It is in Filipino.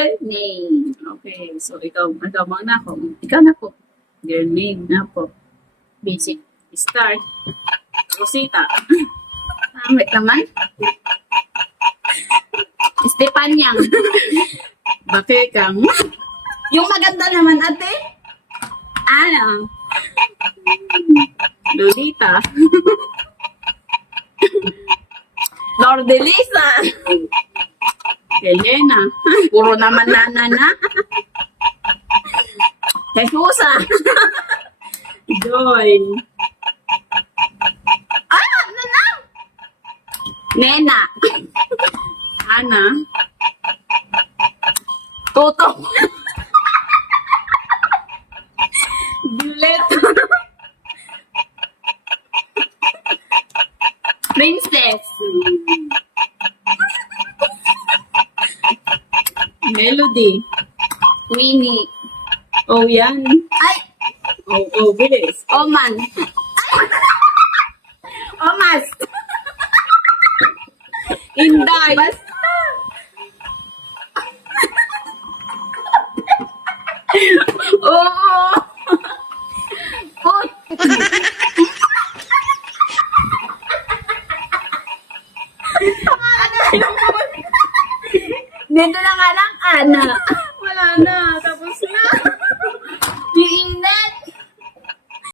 girl name. Okay, so ikaw na ako. Ikaw na po. Girl name na po. Basic. Start. Rosita. Wait naman. Estepanyang. Bakekang. Yung maganda naman, ate. Ano? Lolita. Lordelisa. Helena. Puro naman na. Jesusa. Joy. Nana. Nena. Ana. Toto. Juliet. Princess. Melody. Winnie. Oh, yan. Ay, Oh, bilis. Oman. Omas. Inday. Basta. Oo. Put. Dito na nga lang, Ana. Wala na. Tapos na.